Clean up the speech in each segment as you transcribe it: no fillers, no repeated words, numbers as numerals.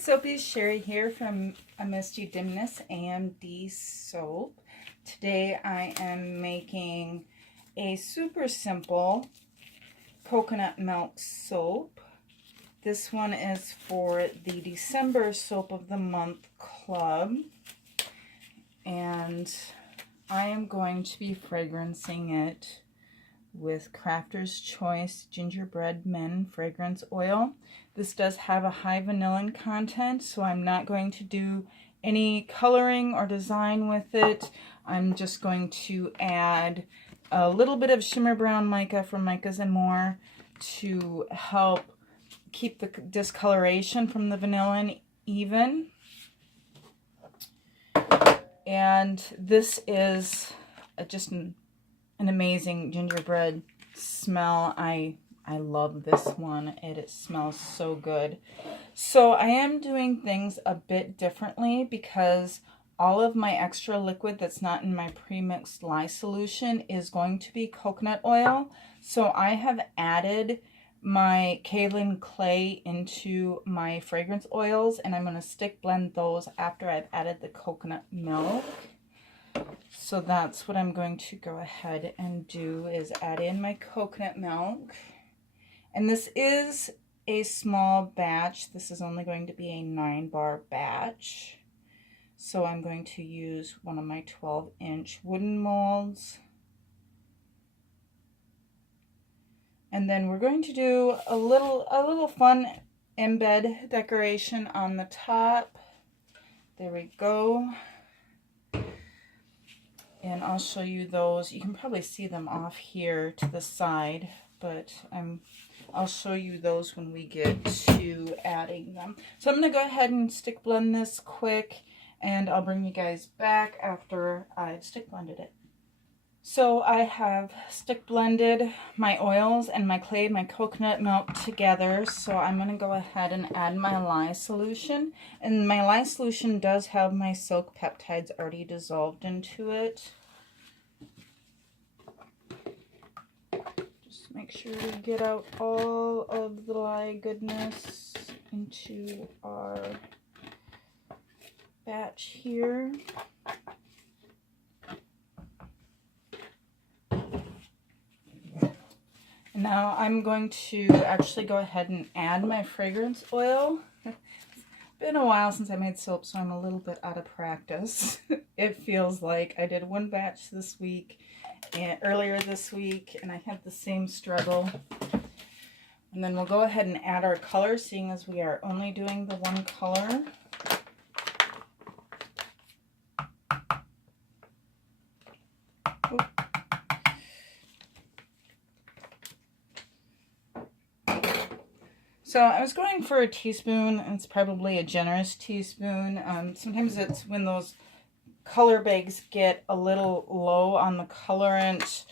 Soapies, Sherry here from A Misty Dimness AMD soap. Today I am making a super simple coconut milk soap. This one is for the December Soap of the Month Club. And I am going to be fragrancing it with Crafter's Choice Gingerbread Men Fragrance Oil. This does have a high vanillin content, so I'm not going to do any coloring or design with it. I'm just going to add a little bit of shimmer brown mica from Micas and More to help keep the discoloration from the vanillin even. And this is just an amazing gingerbread smell. I love this one. It smells so good. So I am doing things a bit differently because all of my extra liquid that's not in my pre-mixed lye solution is going to be coconut oil. So I have added my kaolin clay into my fragrance oils, and I'm going to stick blend those after I've added the coconut milk. So that's what I'm going to go ahead and do, is add in my coconut milk. And this is a small batch. This is only going to be a 9-bar batch. So I'm going to use one of my 12-inch wooden molds. And then we're going to do a little fun embed decoration on the top. There we go. And I'll show you those. You can probably see them off here to the side, but I'll show you those when we get to adding them. So I'm going to go ahead and stick blend this quick, and I'll bring you guys back after I've stick blended it. So I have stick blended my oils and my clay, my coconut milk together. So I'm going to go ahead and add my lye solution. And my lye solution does have my silk peptides already dissolved into it. Just make sure we get out all of the lye goodness into our batch here. Now I'm going to actually go ahead and add my fragrance oil. It's been a while since I made soap, so I'm a little bit out of practice. It feels like I did one batch this week and earlier this week, and I had the same struggle. And then we'll go ahead and add our color, seeing as we are only doing the one color. Oop. So I was going for a teaspoon, and it's probably a generous teaspoon. Sometimes it's when those color bags get a little low on the colorant,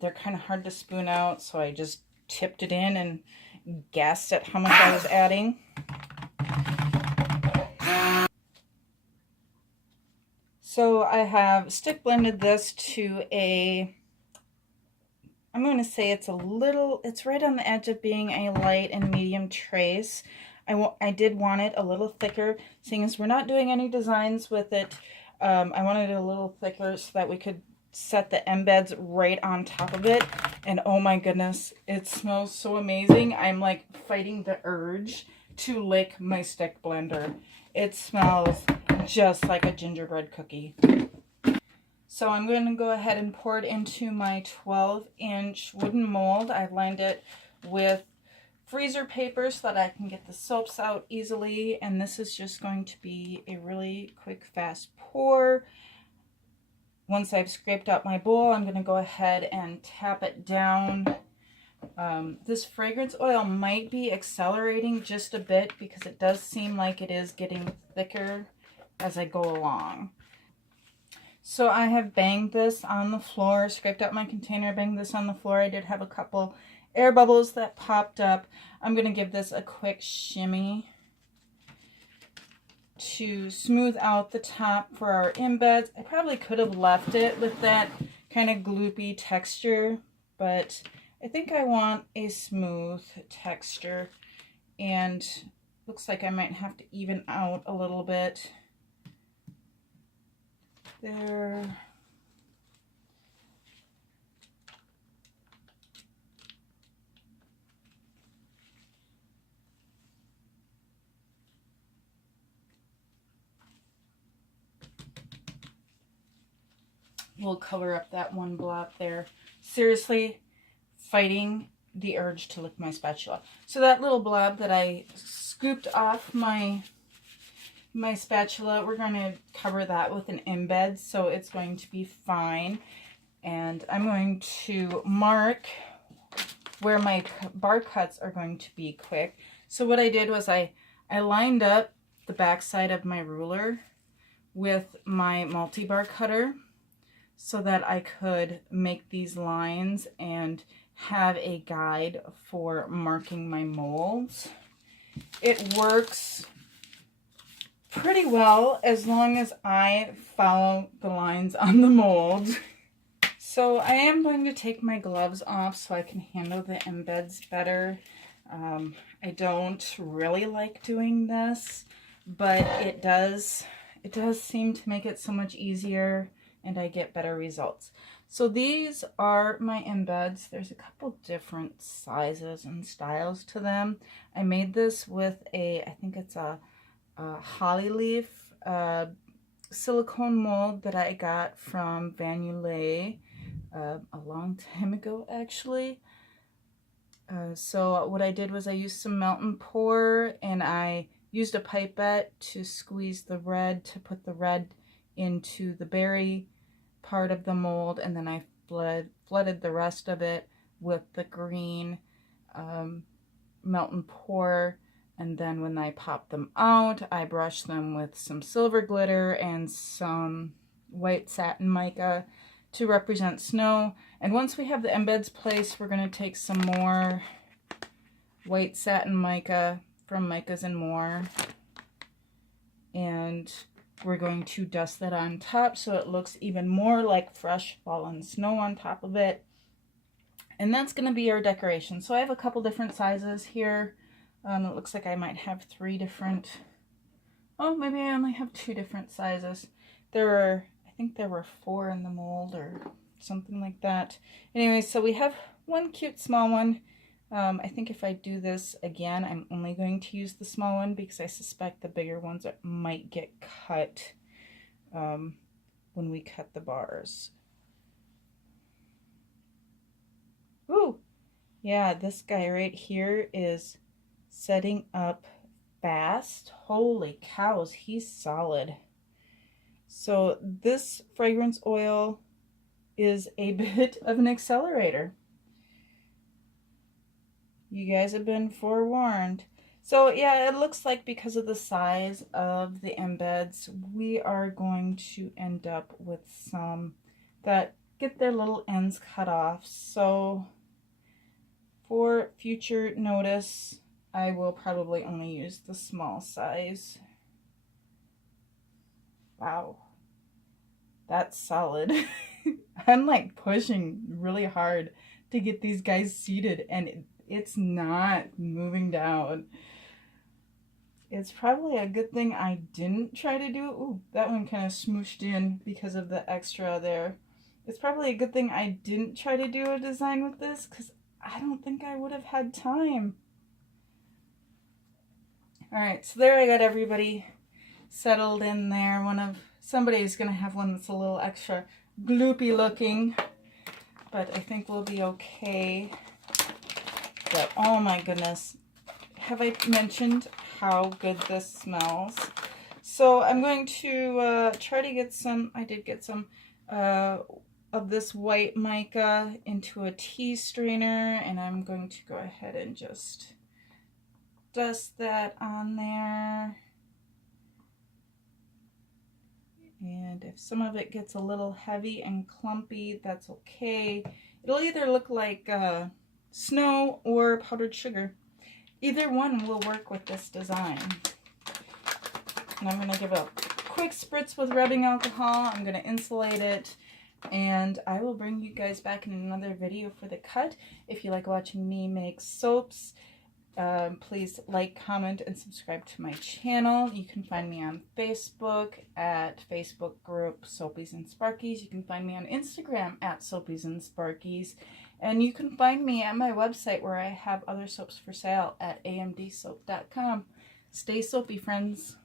they're kind of hard to spoon out, so I just tipped it in and guessed at how much I was adding. So I have stick blended this to a, I'm going to say it's right on the edge of being a light and medium trace. I did want it a little thicker, seeing as we're not doing any designs with it. I wanted it a little thicker so that we could set the embeds right on top of it. And oh my goodness, it smells so amazing. I'm like fighting the urge to lick my stick blender. It smells just like a gingerbread cookie. So I'm going to go ahead and pour it into my 12-inch wooden mold. I've lined it with freezer paper so that I can get the soaps out easily. And this is just going to be a really quick, fast pour. Once I've scraped out my bowl, I'm going to go ahead and tap it down. This fragrance oil might be accelerating just a bit because it does seem like it is getting thicker as I go along. So I have banged this on the floor, scraped out my container, banged this on the floor. I did have a couple air bubbles that popped up. I'm going to give this a quick shimmy to smooth out the top for our embeds. I probably could have left it with that kind of gloopy texture, but I think I want a smooth texture. And Looks like I might have to even out a little bit. There. We'll cover up that one blob there. Seriously, fighting the urge to lick my spatula. So that little blob that I scooped off my spatula, we're going to cover that with an embed, so it's going to be fine. And I'm going to mark where my bar cuts are going to be quick. So what I did was I lined up the back side of my ruler with my multi-bar cutter so that I could make these lines and have a guide for marking my molds. It works pretty well as long as I follow the lines on the mold. So I am going to take my gloves off so I can handle the embeds better. I don't really like doing this, but it does seem to make it so much easier and I get better results. So these are my embeds. There's a couple different sizes and styles to them. I made this with I think it's a holly leaf silicone mold that I got from Vanulay a long time ago, actually. So what I did was I used some melt and pour, and I used a pipette to squeeze the red, to put the red into the berry part of the mold, and then I flooded the rest of it with the green melt and pour. And then when I pop them out, I brush them with some silver glitter and some white satin mica to represent snow. And once we have the embeds placed, we're going to take some more white satin mica from Micas and More, and we're going to dust that on top so it looks even more like fresh fallen snow on top of it. And that's going to be our decoration. So I have a couple different sizes here. It looks like I might have 3 different, oh, maybe I only have 2 different sizes. I think there were 4 in the mold or something like that. Anyway, so we have one cute small one. I think if I do this again, I'm only going to use the small one because I suspect the bigger ones might get cut when we cut the bars. Ooh, yeah, this guy right here is setting up fast. Holy cows, he's solid. So this fragrance oil is a bit of an accelerator. You guys have been forewarned. So yeah, it looks like because of the size of the embeds, we are going to end up with some that get their little ends cut off. So for future notice, I will probably only use the small size. Wow, that's solid. I'm like pushing really hard to get these guys seated, and it's not moving down. It's probably a good thing I didn't try to do it. Ooh, that one kind of smooshed in because of the extra there. It's probably a good thing I didn't try to do a design with this, because I don't think I would have had time. Alright, so there I got everybody settled in there. Somebody's going to have one that's a little extra gloopy looking, but I think we'll be okay. But oh my goodness, have I mentioned how good this smells? So I'm going to try to get some, I did get some of this white mica into a tea strainer, and I'm going to go ahead and just dust that on there. And if some of it gets a little heavy and clumpy, that's okay. It'll either look like snow or powdered sugar. Either one will work with this design. And I'm going to give it a quick spritz with rubbing alcohol. I'm going to insulate it, and I will bring you guys back in another video for the cut. If you like watching me make soaps, Please like, comment, and subscribe to my channel. You can find me on Facebook at Facebook group Soapies and Sparkies. You can find me on Instagram at Soapies and Sparkies. And you can find me at my website where I have other soaps for sale at amdsoap.com. Stay soapy, friends.